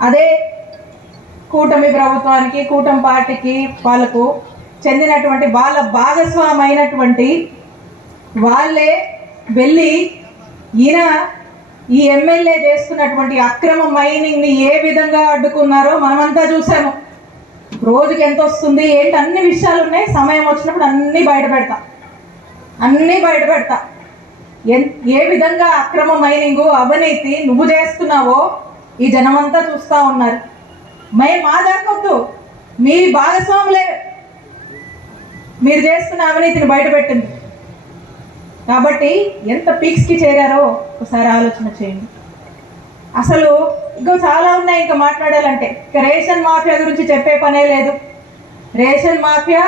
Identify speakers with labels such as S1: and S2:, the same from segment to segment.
S1: అదే కూటమి ప్రభుత్వానికి కూటమి పార్టీకి వాళ్ళకు చెందినటువంటి వాళ్ళ భాగస్వామైనటువంటి వాళ్ళే వెళ్ళి ఈయన ఈ ఎమ్మెల్యే చేస్తున్నటువంటి అక్రమ మైనింగ్ని ఏ విధంగా అడ్డుకున్నారో మనమంతా చూసాము రోజుకి ఎంత వస్తుంది ఏంటి అన్ని విషయాలు ఉన్నాయి. సమయం వచ్చినప్పుడు అన్నీ బయట పెడతా. బయటపెడతా బయట పెడతా. ఎన్- ఏ విధంగా అక్రమ మైనింగ్ అవినీతి నువ్వు చేస్తున్నావో ఈ జనమంతా చూస్తూ ఉన్నారు. మేము మా దాకొద్దు మీ భాగస్వాములే. మీరు చేస్తున్న అవినీతిని బయటపెట్టింది కాబట్టి ఎంత పీక్స్కి చేరారో ఒకసారి ఆలోచన చేయండి. అసలు ఇంకా చాలా ఉన్నాయి ఇంకా మాట్లాడాలంటే. ఇక రేషన్ మాఫియా గురించి చెప్పే పనే లేదు. రేషన్ మాఫియా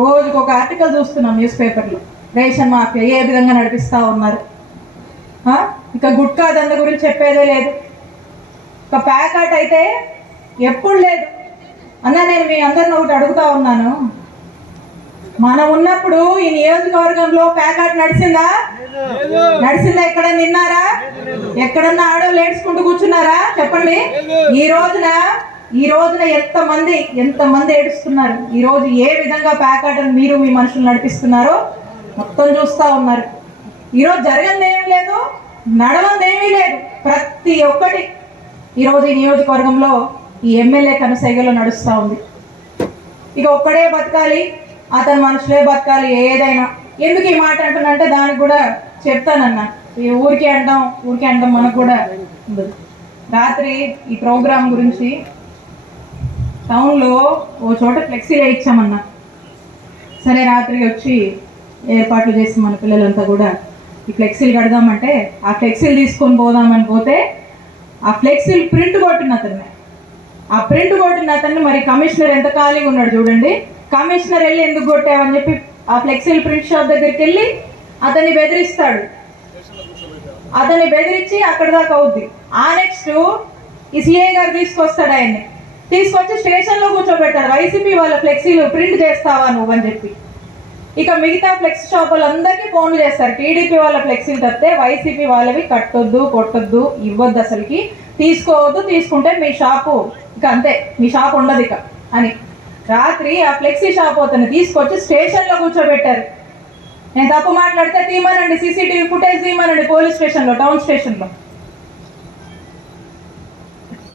S1: రోజుకు ఒక ఆర్టికల్ చూస్తున్నాం న్యూస్ పేపర్లో రేషన్ మాఫియా ఏ విధంగా నడిపిస్తూ ఉన్నారు? ఇంకా గుట్కా దంద గురించి చెప్పేదే లేదు. ఒక ప్యాకెట్ అయితే ఎప్పుడు లేదు. అన్న నేను మీ అందరిని ఒకటి అడుగుతా ఉన్నాను. మనం ఉన్నప్పుడు ఈ నియోజకవర్గంలో ప్యాకెట్ నడిచిందా నడిచిందా ఎక్కడ నిన్నారా? ఎక్కడన్నా ఆడవాళ్ళు ఏడ్చుకుంటూ కూర్చున్నారా? చెప్పండి. ఈ రోజున ఈ రోజున ఎంత మంది ఎంత మంది ఏడుస్తున్నారు? ఈ రోజు ఏ విధంగా ప్యాకెట్ మీరు మీ మనుషులు నడిపిస్తున్నారో మొత్తం చూస్తా ఉన్నారు. ఈ రోజు జరగంది ఏమీ లేదు నడవంది ఏమీ లేదు. ప్రతి ఒక్కటి ఈరోజు ఈ నియోజకవర్గంలో ఈ ఎమ్మెల్యే కనసైగలో నడుస్తూ ఉంది. ఇక ఒక్కడే బతకాలి అతని మనుషులే బతకాలి ఏదైనా. ఎందుకు ఈ మాట అంటున్నంటే దానికి కూడా చెప్తానన్న. ఈ ఊరికే అంటాం ఊరికే అంటాం మనకు కూడా రాత్రి ఈ ప్రోగ్రాం గురించి టౌన్లో ఓ చోట ఫ్లెక్సీలు ఇచ్చామన్నా. సరే రాత్రి వచ్చి ఏర్పాట్లు చేసి మన పిల్లలంతా కూడా ఈ ఫ్లెక్సీలు కడదామంటే ఆ ఫ్లెక్సీలు తీసుకొని పోదామని పోతే ఆ ఫ్లెక్సీలు ప్రింట్ కొట్టిన అతన్ని ఆ ప్రింట్ కొట్టిన అతన్ని మరి కమిషనర్ ఎంత ఖాళీగా ఉన్నాడు చూడండి. కమిషనర్ వెళ్ళి ఎందుకు కొట్టావని చెప్పి ఆ ఫ్లెక్సీలు ప్రింట్ షాప్ దగ్గరికి వెళ్ళి అతన్ని బెదిరిస్తాడు. అతన్ని బెదిరించి అక్కడ దాకా అవుద్ది. ఆ నెక్స్ట్ ఈ సిఐ గారు తీసుకొస్తాడు ఆయన్ని. తీసుకొచ్చి స్టేషన్లో వైసీపీ వాళ్ళ ఫ్లెక్సీలు ప్రింట్ చేస్తావా నువ్వు అని చెప్పి. ఇక మిగతా ఫ్లెక్స్ షాప్ వాళ్ళందరికీ ఫోన్లు చేస్తారు. టీడీపీ వాళ్ళ ఫ్లెక్సీలు తప్పితే వైసీపీ వాళ్ళవి కట్టొద్దు కొట్టొద్దు ఇవ్వద్దు అసలుకి. తీసుకోవద్దు తీసుకుంటే మీ షాపు ఇక అంతే మీ షాప్ ఉండదు ఇక అని. రాత్రి ఆ ఫ్లెక్సీ షాప్ అతను తీసుకొచ్చి స్టేషన్లో కూర్చోబెట్టారు. నేను తప్పు మాట్లాడితే తీమనండి సీసీటీవీ ఫుటేజ్ తీమనండి పోలీస్ స్టేషన్లో టౌన్ స్టేషన్లో.